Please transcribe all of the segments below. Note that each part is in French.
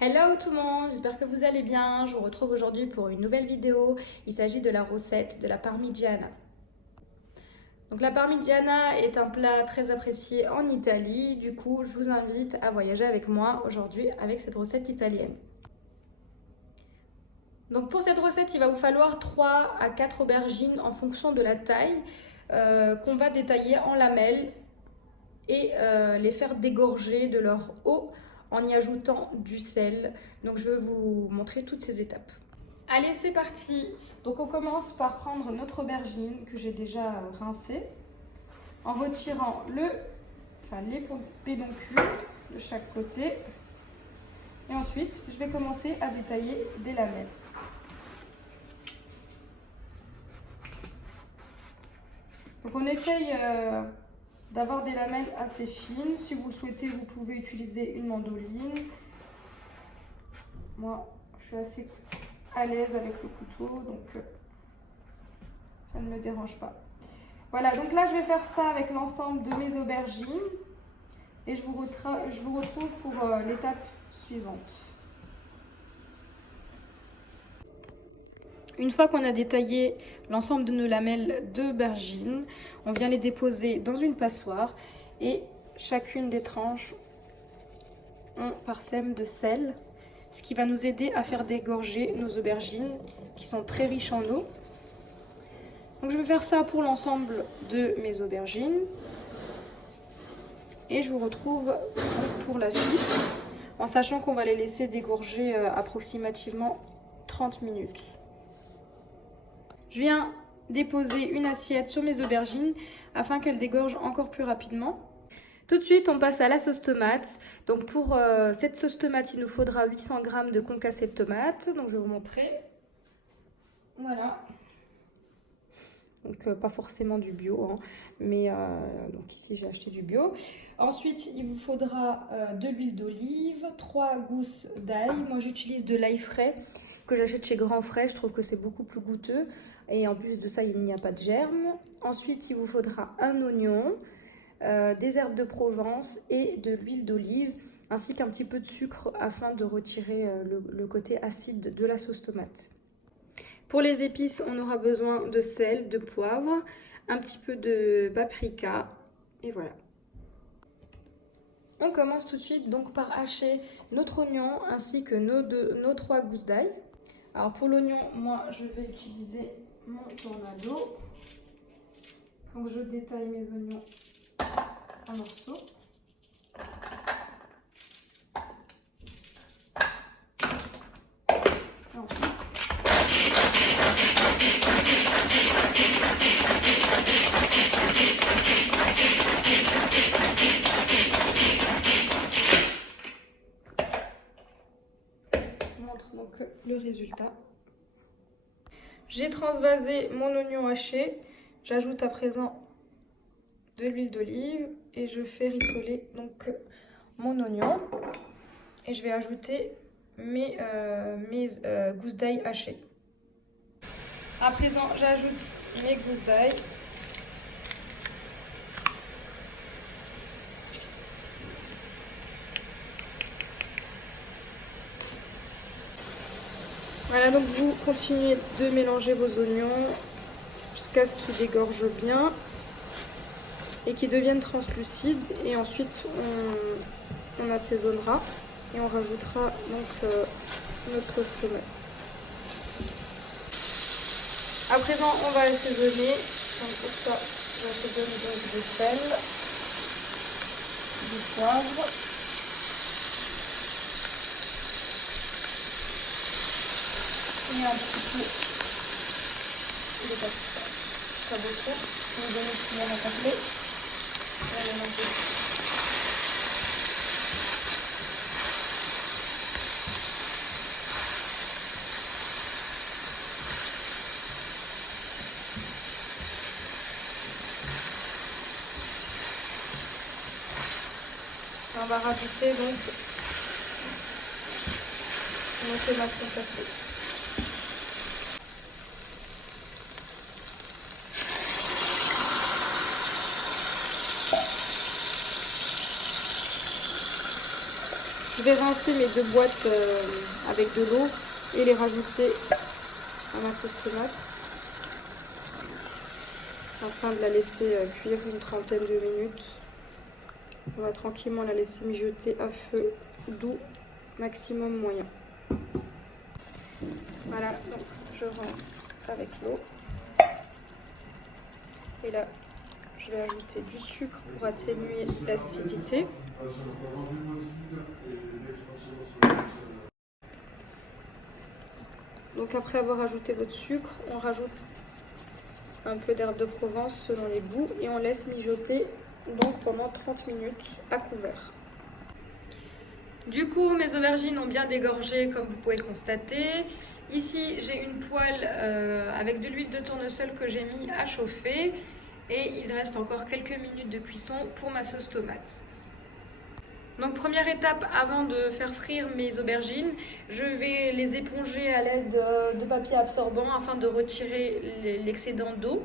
Hello tout le monde, j'espère que vous allez bien. Je vous retrouve aujourd'hui pour une nouvelle vidéo. Il s'agit de la recette de la parmigiana. Donc la parmigiana est un plat très apprécié en Italie. Du coup, je vous invite à voyager avec moi aujourd'hui avec cette recette italienne. Donc pour cette recette, il va vous falloir 3 à 4 aubergines en fonction de la taille qu'on va détailler en lamelles et les faire dégorger de leur eau en y ajoutant du sel. Donc je vais vous montrer toutes ces étapes. Allez, c'est parti. Donc on commence par prendre notre aubergine que j'ai déjà rincée en retirant les pédoncules de chaque côté. Et ensuite, je vais commencer à détailler des lamelles. Donc on essaye d'avoir des lamelles assez fines. Si vous le souhaitez, vous pouvez utiliser une mandoline. Moi, je suis assez à l'aise avec le couteau, donc ça ne me dérange pas. Voilà, donc là, je vais faire ça avec l'ensemble de mes aubergines. Et je vous retrouve pour l'étape suivante. Une fois qu'on a détaillé l'ensemble de nos lamelles d'aubergines, on vient les déposer dans une passoire et chacune des tranches, on parsème de sel, ce qui va nous aider à faire dégorger nos aubergines qui sont très riches en eau. Donc je vais faire ça pour l'ensemble de mes aubergines et je vous retrouve pour la suite en sachant qu'on va les laisser dégorger approximativement 30 minutes. Je viens déposer une assiette sur mes aubergines afin qu'elles dégorgent encore plus rapidement. Tout de suite, on passe à la sauce tomate. Donc pour cette sauce tomate, il nous faudra 800 g de concassé de tomate. Donc je vais vous montrer. Voilà. Donc pas forcément du bio, hein, mais donc ici j'ai acheté du bio. Ensuite, il vous faudra de l'huile d'olive, 3 gousses d'ail. Moi j'utilise de l'ail frais que j'achète chez Grand Frais. Je trouve que c'est beaucoup plus goûteux. Et en plus de ça, il n'y a pas de germes. Ensuite, il vous faudra un oignon, des herbes de Provence et de l'huile d'olive, ainsi qu'un petit peu de sucre afin de retirer le côté acide de la sauce tomate. Pour les épices, on aura besoin de sel, de poivre, un petit peu de paprika et voilà. On commence tout de suite donc par hacher notre oignon ainsi que nos 3 gousses d'ail. Alors pour l'oignon, moi je vais utiliser mon tornado. Donc je détaille mes oignons en morceaux. Et ensuite, je montre donc le résultat. J'ai transvasé mon oignon haché. J'ajoute à présent de l'huile d'olive et je fais rissoler donc mon oignon. Et je vais ajouter mes gousses d'ail hachées. À présent, j'ajoute mes gousses d'ail. Voilà, donc vous continuez de mélanger vos oignons jusqu'à ce qu'ils dégorgent bien et qu'ils deviennent translucides. Et ensuite, on assaisonnera et on rajoutera donc notre sauce tomate. À présent, on va assaisonner. Donc pour ça, j'assaisonne donc du sel, du poivre. Et un petit peu de paprika. Pas beaucoup. Je vais vous donner le couleur complet. On va mélanger. On va rajouter donc nos tomates concassées. Je vais rincer mes 2 boîtes avec de l'eau et les rajouter à ma sauce tomate afin de la laisser cuire une trentaine de minutes. On va tranquillement la laisser mijoter à feu doux, maximum moyen. Voilà, donc je rince avec l'eau. Et là, je vais ajouter du sucre pour atténuer l'acidité. Donc après avoir ajouté votre sucre, on rajoute un peu d'herbe de Provence selon les goûts et on laisse mijoter donc pendant 30 minutes à couvert. Du coup, mes aubergines ont bien dégorgé comme vous pouvez le constater. Ici, j'ai une poêle avec de l'huile de tournesol que j'ai mis à chauffer et il reste encore quelques minutes de cuisson pour ma sauce tomate. Donc première étape avant de faire frire mes aubergines, je vais les éponger à l'aide de papier absorbant afin de retirer l'excédent d'eau.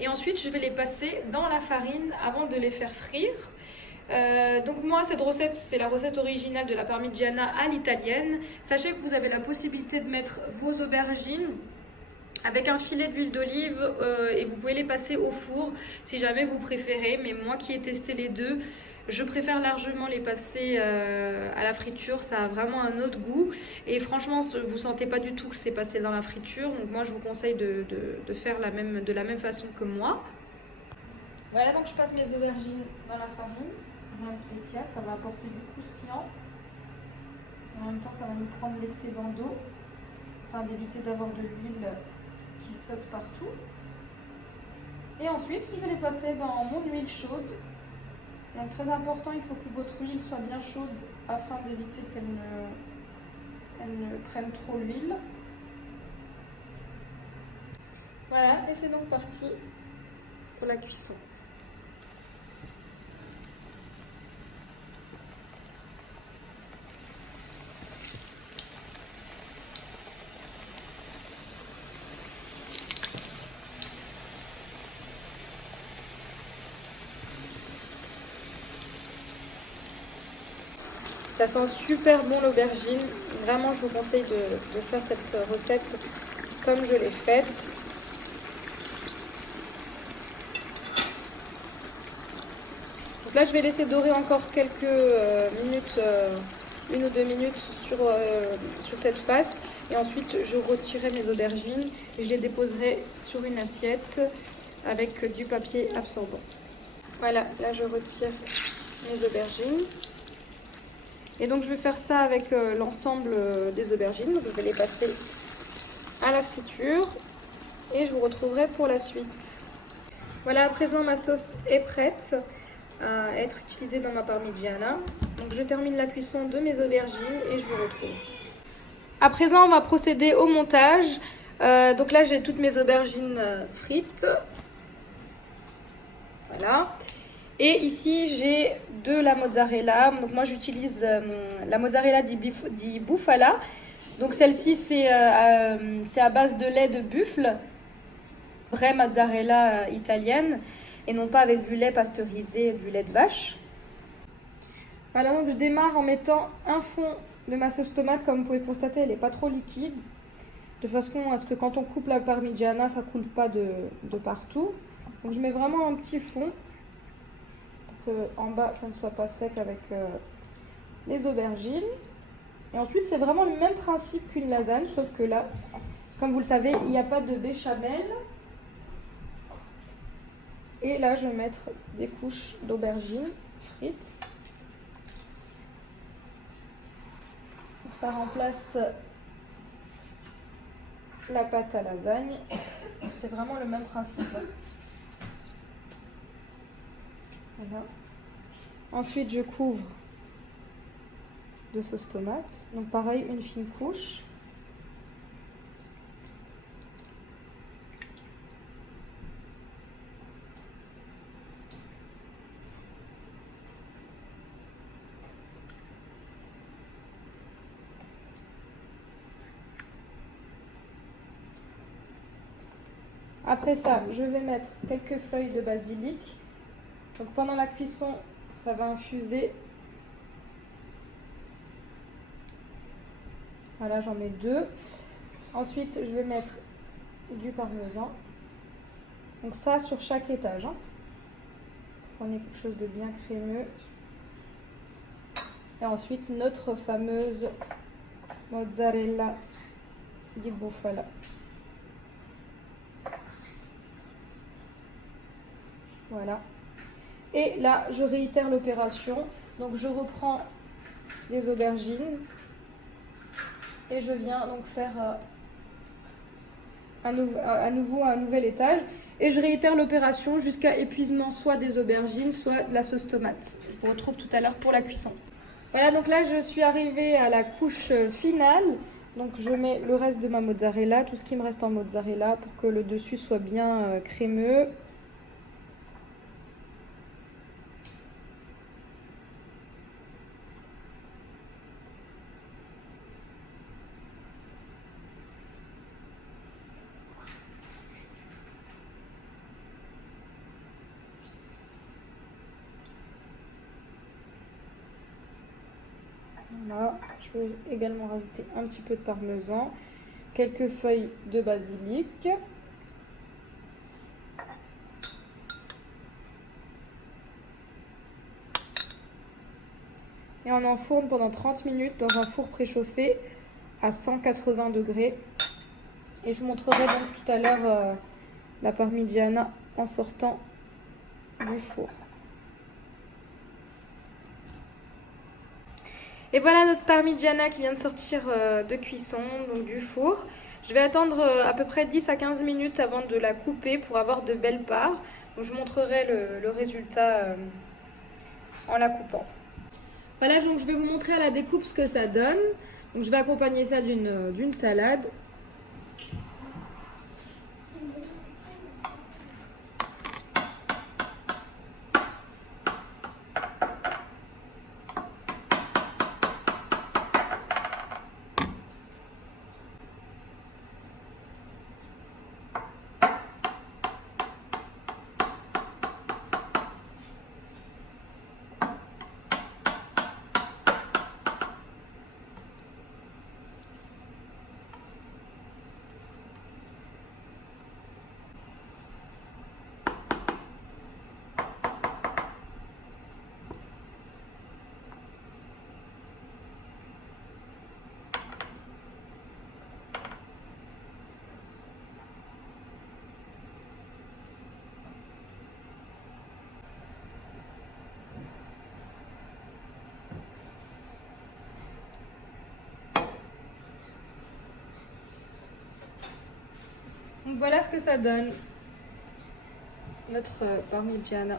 Et ensuite je vais les passer dans la farine avant de les faire frire. Donc moi cette recette c'est la recette originale de la parmigiana à l'italienne. Sachez que vous avez la possibilité de mettre vos aubergines avec un filet d'huile d'olive et vous pouvez les passer au four si jamais vous préférez. Mais moi qui ai testé les deux, je préfère largement les passer à la friture, ça a vraiment un autre goût. Et franchement, vous ne sentez pas du tout que c'est passé dans la friture. Donc moi, je vous conseille de faire de la même façon que moi. Voilà, donc je passe mes aubergines dans la farine. Rien de spécial, ça va apporter du croustillant. En même temps, ça va nous prendre l'excédent d'eau, afin d'éviter d'avoir de l'huile qui saute partout. Et ensuite, je vais les passer dans mon huile chaude. Donc très important, il faut que votre huile soit bien chaude afin d'éviter qu'elle ne prenne trop l'huile. Voilà, et c'est donc parti pour la cuisson. Ça sent super bon l'aubergine. Vraiment, je vous conseille de faire cette recette comme je l'ai faite. Donc là, je vais laisser dorer encore quelques minutes, 1 ou 2 minutes sur cette face. Et ensuite, je retirerai mes aubergines et je les déposerai sur une assiette avec du papier absorbant. Voilà, là je retire mes aubergines. Et donc je vais faire ça avec l'ensemble des aubergines. Je vais les passer à la friture et je vous retrouverai pour la suite. Voilà, à présent ma sauce est prête à être utilisée dans ma parmigiana. Donc je termine la cuisson de mes aubergines et je vous retrouve. À présent on va procéder au montage. Donc là j'ai toutes mes aubergines frites. Voilà. Et ici, j'ai de la mozzarella. Donc moi, j'utilise la mozzarella di bufala. Donc celle-ci, c'est à base de lait de buffle. Vraie mozzarella italienne. Et non pas avec du lait pasteurisé, du lait de vache. Voilà, donc je démarre en mettant un fond de ma sauce tomate. Comme vous pouvez le constater, elle n'est pas trop liquide. De façon à ce que quand on coupe la parmigiana, ça ne coule pas de partout. Donc je mets vraiment un petit fond. En bas ça ne soit pas sec avec les aubergines. Et ensuite c'est vraiment le même principe qu'une lasagne, sauf que là, comme vous le savez, il n'y a pas de béchamel. Et là je vais mettre des couches d'aubergines frites. Donc ça remplace la pâte à lasagne. C'est vraiment le même principe. Voilà. Ensuite, je couvre de sauce tomate. Donc pareil, une fine couche. Après ça, je vais mettre quelques feuilles de basilic. Donc pendant la cuisson, ça va infuser Voilà, j'en mets 2. Ensuite, je vais mettre du parmesan. Donc ça sur chaque étage. Hein. Prenez quelque chose de bien crémeux. Et ensuite, notre fameuse mozzarella di bufala. Voilà. Et là, je réitère l'opération. Donc, je reprends les aubergines. Et je viens donc faire à nouveau un nouvel étage. Et je réitère l'opération jusqu'à épuisement soit des aubergines, soit de la sauce tomate. Je vous retrouve tout à l'heure pour la cuisson. Voilà, donc là, je suis arrivée à la couche finale. Donc, je mets le reste de ma mozzarella, tout ce qui me reste en mozzarella pour que le dessus soit bien crémeux. Voilà, je vais également rajouter un petit peu de parmesan, quelques feuilles de basilic. Et on enfourne pendant 30 minutes dans un four préchauffé à 180 degrés. Et je vous montrerai donc tout à l'heure la parmigiana en sortant du four. Et voilà notre parmigiana qui vient de sortir de cuisson, donc du four. Je vais attendre à peu près 10 à 15 minutes avant de la couper pour avoir de belles parts. Donc je vous montrerai le résultat en la coupant. Voilà, donc je vais vous montrer à la découpe ce que ça donne. Donc je vais accompagner ça d'une salade. Donc voilà ce que ça donne, notre parmigiana.